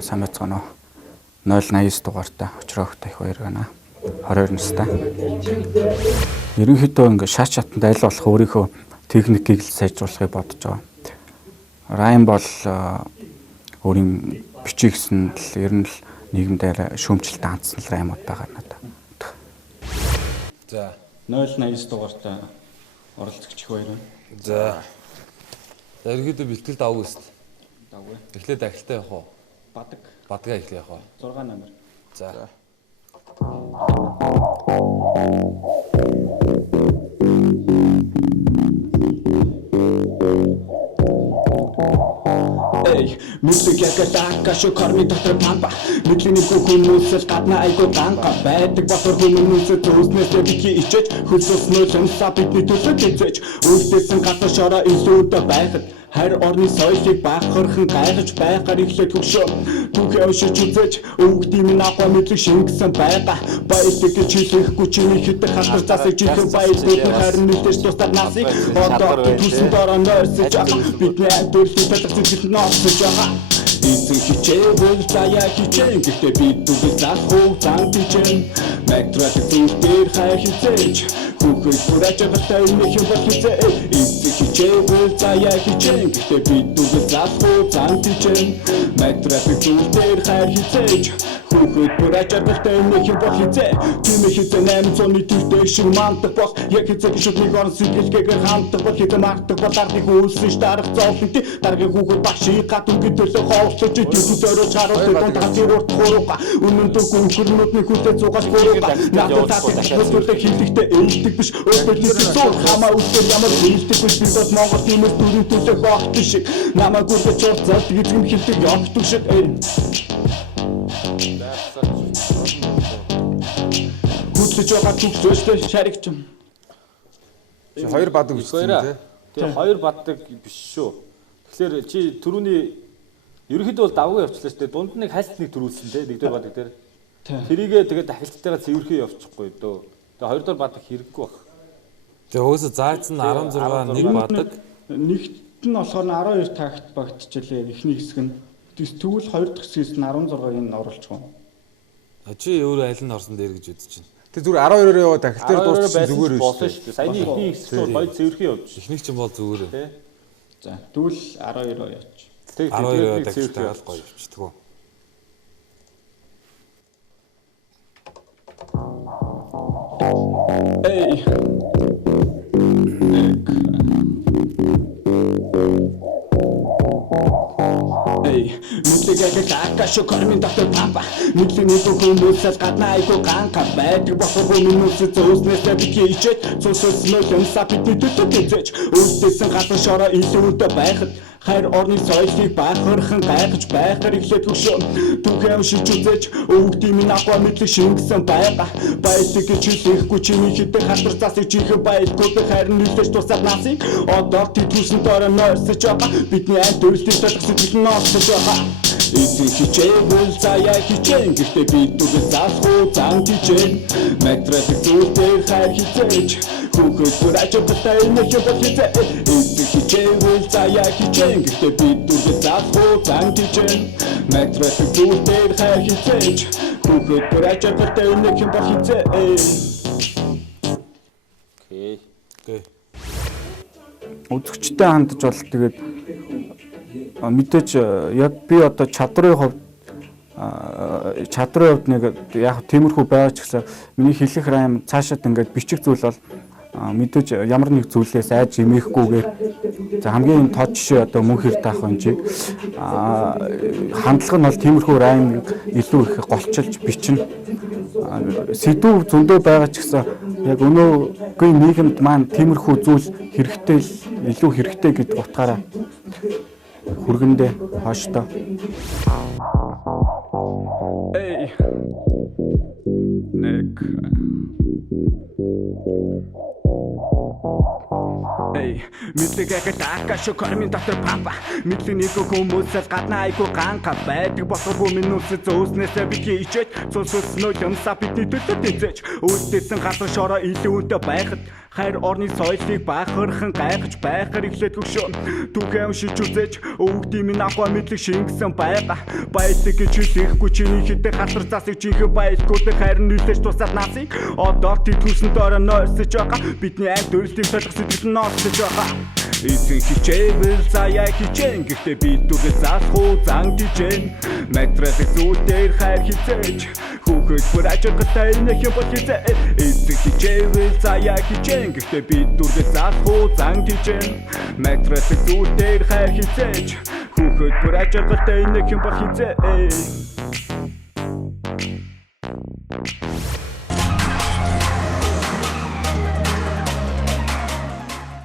сайн байцгаана уу. 089 дугаартай очрохтой их баяр байна. 22 настай. Ерөнхийдөө ингээ шаач чатанд аль болох өөрийнхөө техникийг л сайжруулахыг бодож байгаа. Райм бол өөрийн бичигсэн л ер нь л нийгэмдээ шүүмжлэлт анцсан л раймууд байгаа надад. За 089 дугаартай оролцогч их баяр байна. за. Ерөнхийдөө бэлтгэл давгүй шүү дээ. Давгүй. Эхлээд ахилтаа явах уу? Бадгаа эхлэх явах уу? 6 номер. За. Музик ягтака шокарми дотор пампа Мэдлэний хүмүүс гадна айгуу ганга байдаг батар хүмүүс зөөснөөс бики ичэж хөлсөснөө лэмса бидний төлөв дижэж үлдээсэн гадна шороо илүүдэ байхад Хайр орны соёлыг бахархан гайхаж байгаар ихлэх төгшөө Түүхээ уншиж үзэж өвгдийн минь агуу мэдлэг шингэсэн байгаа Баялаг гэж хэлэхгүй чиний хитэг хатар засаг жилхэн баялгууд харин нэлдэж тусдаад насыг Одоо түсэн дороо нойрсож байгаа Бидний амьдралын талах зүйлс носож байгаа Эзэн хичээвэл заяа хичээн Гэхдээ бид түгэл залхуу зан тийчэн Метролог зүрхээр хай хичээж Хүүхэд бүрэж байгаатай өмнөх юм бол хизээ Эзэн хичээвэл заяа хичээн Гэхдээ бид түгэл залхуу зан тийчэн Метролог зүрхээр хай хичээж Хүүхэд бүрэж байгаатай өмнөх юм бол хизээ Тимээ хизээ 800-ны төртэй шиг мантах бол Яг хизээ гişүдний горн сэтгэлгээгээр хандах бол Хизээ мартах бол даргыг үйлсэж дарах зовлонтой Даргыг хүүхэд багшийг гатүнгийн төлөө хоолцож Жүжиг зориулж харуулсан дунд хасыг урт хурууга Үнэн дүүг өнхөрнүүдний хүлээ зугаас хурууга Надад татах хөдөлгөөн хийлэгтэй ээлдэг биш Өөртөлөөс зур хамаа үсгээр ямар хийлдэг биш Би бас Монгол тиймээс дүрийн төлөөх огт шиг Намайг үрдэж урцаад гизгэн хилдэг огт шиг Хүлээж байгаа төгсөөстэй шаригчм Хоёр бадаг үстэй тий. Тэгээ хоёр баддаг биш шүү. Тэгэхээр чи түрүүний ерөнхийдөө бол давгүй явчлаа шүү дээ. Дунд нэг хальт нэг төрүүлсэн тий. Нэгдүгээр бадаг дээр. Тэрийгээ тэгээд ахилттайгаа цэвэрхий явчихгүй дөө. Тэгээ хоёрдугаар бадаг хэрэггүй баг. Тэгээ өөсө заацсан 16 нэг бадаг. Нэгт нь болохоор 12 тагт багтчихлээ эхний хэсэг нь. Тэгвэл хоёр дахь хэсгээс нь 16-ыг нь оруулчихсан. Чи өөрөө аль нь орсон дээр гэж үзэж байна. Тэг зүгээр 12-оор яваад ахилтаар дууссан зүгээр болсон шүү дээ. Саяны эхний хэсэг нь хоёр цэвэрхий явж. Эхнийх чинь бол зүгээр. Тий. За тэгвэл 12-оо яваач. Тэг 12-оор дахиад гоё явчихдаг уу. Эй. Мэдлэг ягтака шокарми дотор пампа Мэдлэний хүмүүс гадна айгуу ганга байдаг батар хүмүүс зөөснөөс бики ичэж Цусснөө лэмса бидний төлөв дижэж үлдээсэн гадна шороо илүүдэ байхад Хайр орны соёлыг бахархан гайхаж байгаар ихлэх төгшөө Түүхээ уншиж үзэж өвгдийн минь агуу мэдлэг шингэсэн байгаа Баялаг гэж хэлэхгүй чиний хитэг хатар засаг жилхэн баялгууд харин нэлдэж тусаад насыг Одоо түсэн дороо нойрсож байгаа Бидний амьдралын талах сэтгэл носож байгаа Эзэн хичээвэл заяа хичээн Гэхдээ бид түгэл залхуу зан тийчэн Метролог зүрхээр хайр хичээж Хүүхэд бүрэж байгаатай өмнөх юм бол хизээ Эзэн хичээвэл заяа хичээн Гэхдээ бид түгэл залхуу зан тийчэн Метролог зүрхээр хайр хичээж Хүүхэд бүрэж байгаатай өмнөх юм бол хизээ Окей. Үзэгчтэй хандж бол тэгээд мэдээж яг би одоо чадрын хувьд нэг яг тиймэрхүү байгаа ч гэсэн миний хэлэх райм цаашаад ингээд бичих зүйл бол мэдээж ямар нэг зүйлээс айж эмээхгүйгээр за хамгийн тод жишээ одоо мөн хэр таах юм чи хандлага нь бол тиймэрхүү райм илүү их голчилж бичнэ сэдв зөндөө байгаа ч гэсэн яг өнөөгийн нийгэмд маань тиймэрхүү зүйл хэрэгтэй илүү хэрэгтэй гэдэг утгаараа хүргэндээ хооштой. Эй. Нэг. Эй, мэдлэг ягтака шокарми дотор пампа Мэдлэний хүмүүс гадна айгуу ганга байдаг батар хүмүүс зөөснөөс бики ичэж Цусснөө лэмса бидний төлөв дижэж Үлдээсэн гадна шороо илүүдэ байхад хайр орны соёлыг баахархан гайхаж байхаар эхлээд хөгшөө. Түүхээ уншиж үзэж өвгдийн минь аваа мэдлэг шингэсэн байгаа. Баялаг гэж хэлэхгүй чиний хитэ хатар засыг жинхэнэ баялгуудыг харин нэлээж тусаад насыг одоо тэтгүүлсэн дорой нойрсож байгаа. Бидний анги төрөлтийг солих сэтгэл ноосож байгаа. Эзэн хичээвэл заяа хичээн гэхдээ би түгээ заахгүй зан дижэн. Матрасыг зүудээр хайр хизээж хүүхэд бүр ажигтай нэг юм бол хизээ. Эзэн хичээвэл заяа хичээн гэхдээ би түгээ заахгүй зан дижэн. Матрасыг зүудээр хайр хизээж хүүхэд бүр ажигтай нэг юм бол хизээ.